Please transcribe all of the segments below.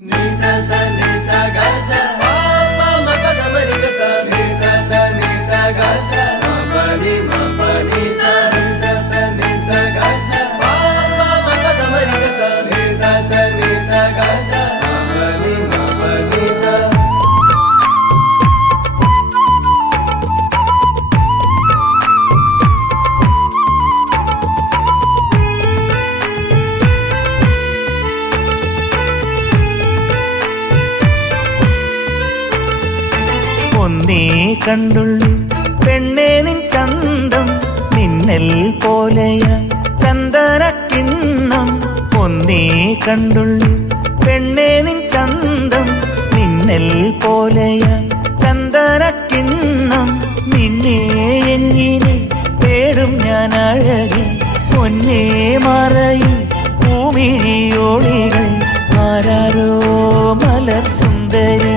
Misas ഒന്നേ കണ്ടുള്ളു പെണ്ണേ നിൻ ചന്തം നിന്നൽ പോലെയ ചന്ദന കിണ്ണം ഒന്നേ കണ്ടുള്ളു പെണ്ണേ നിൻ ചന്തം നിന്നൽ പോലെയ ചന്ദന കിണ്ണം നിന്നെ എങ്ങനെ പേടും ഞാൻ അഴകി പൊന്നേ മറയിൽ പൂമിഴിയോളികൾ ആരാരോ മലർ സുന്ദരി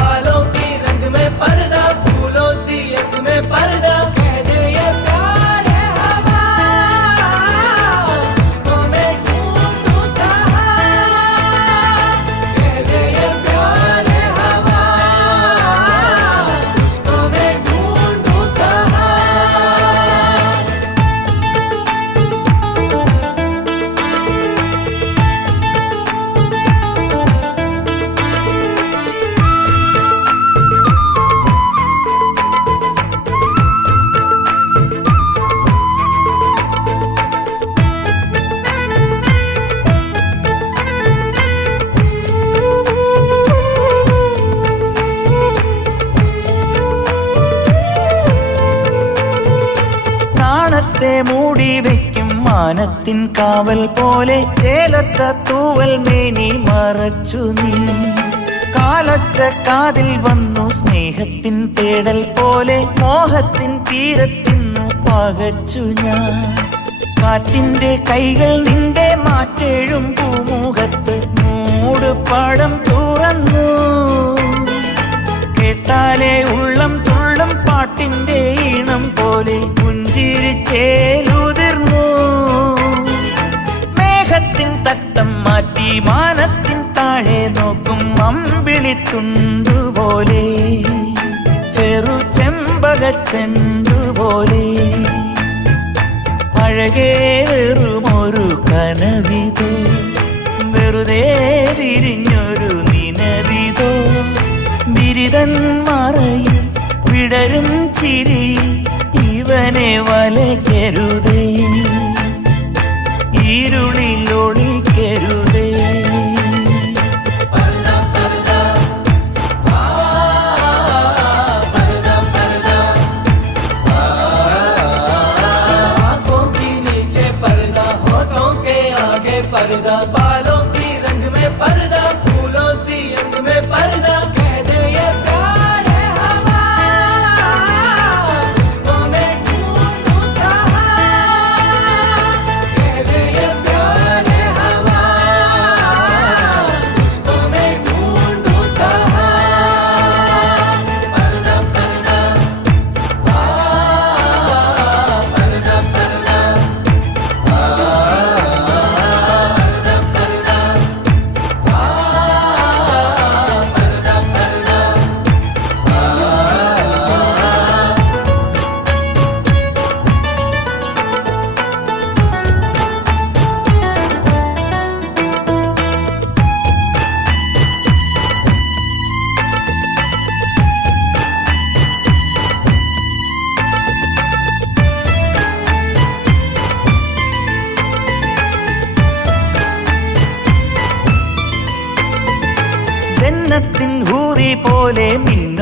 മാനത്തിൻ കാവൽ പോലെ ചേലത്ത തൂവൽ മേനി മറച്ചു നീ. കാലത്ത കാതിൽ വന്നു സ്നേഹത്തിൻ തേടൽ പോലെ മോഹത്തിൻ തീരത്തിന്ന് പകച്ചു ഞാൻ. കാറ്റിന്റെ കൈകൾ നിന്റെ മാറ്റേഴും പൂമുഖത്ത് മൂട് പാടം തുറന്നു. കേട്ടാലേ ഉള്ളം തുള്ളും പാട്ടിന്റെ ഈണം പോലെ പുഞ്ചിരിച്ചേലുതിർന്നു നോക്കും അമ്പിളിത്തുണ്ടുപോലെ ചെറു ചെമ്പകച്ചെണ്ടുപോലെ പഴകേറും വെറുമൊരു കനവിതോ വെറുതെ വിരിഞ്ഞൊരു നിനവിതോ. ബിരിതൻ മറയിൽ വിടരും ചിരി ഇവനെ വലയ്ക്കരുതേ.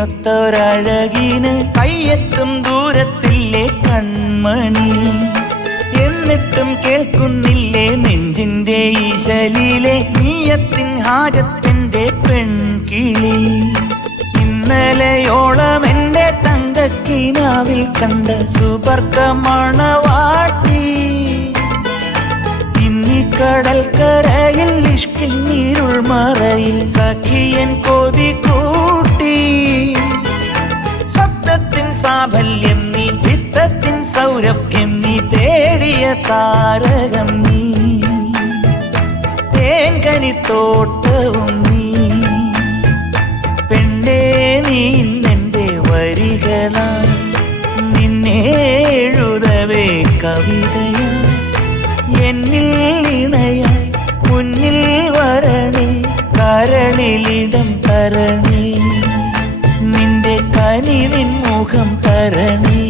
മിന്നത്തൊരഴകിന് കയ്യെത്തും ദൂരത്തില്ലേ കൺമണി? എന്നിട്ടും കേൾക്കുന്നില്ലേ നെഞ്ചിന്റെ ഈശലിലെ നീയത്തിൻ ഹാജത്തിന്റെ പെൺകിളി? ഇന്നലെയോളം തങ്കക്കിനാവിൽ കണ്ട സുബർഗമണവാട്ടി ഇന്നി കടൽക്കരയിൽ ഇഷ്കിൽ നീരുൾ മറയിൽ സഖിയൻ കൊതി സാഫല്യം നീ ചിത്തത്തിൻ സൗരഭ്യം നീ തേടിയ താരകം നീ. തേൻകനിത്തോട്ടവും നീ. പെണ്ണേ നീ ഇന്നെന്റെ വരികളാ. നിന്നെ എഴുതവേ കവിതയ. എന്നിൽ ഇണയായി മുന്നിൽ വരണേ കരളിലിടം തരണേ. കനിവിൻ മുഖം തരണേ.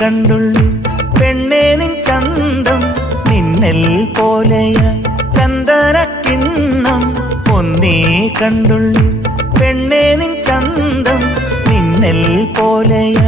കണ്ടുള്ളു പെണ്ണേ നിൻ ചന്തം നിന്നൽ പോലെയ ചന്ദന കിണ്ണം ഒന്നേ കണ്ടുള്ളു പെണ്ണേ നിൻ ചന്തം നിന്നൽ പോലെയ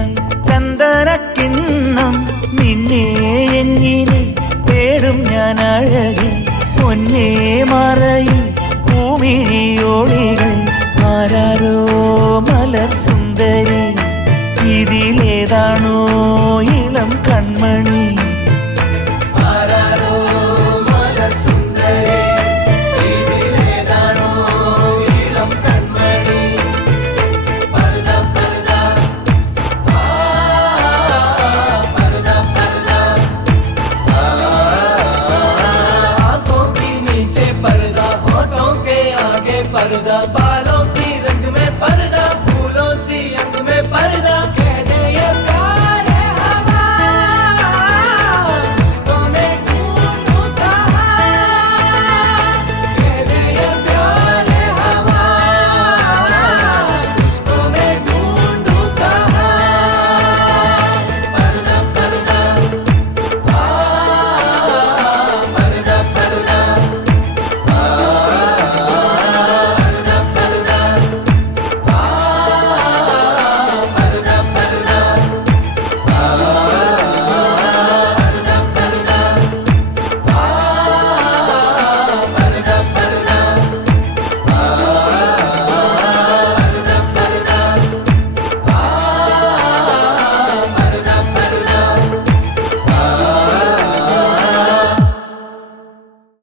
Parda, parda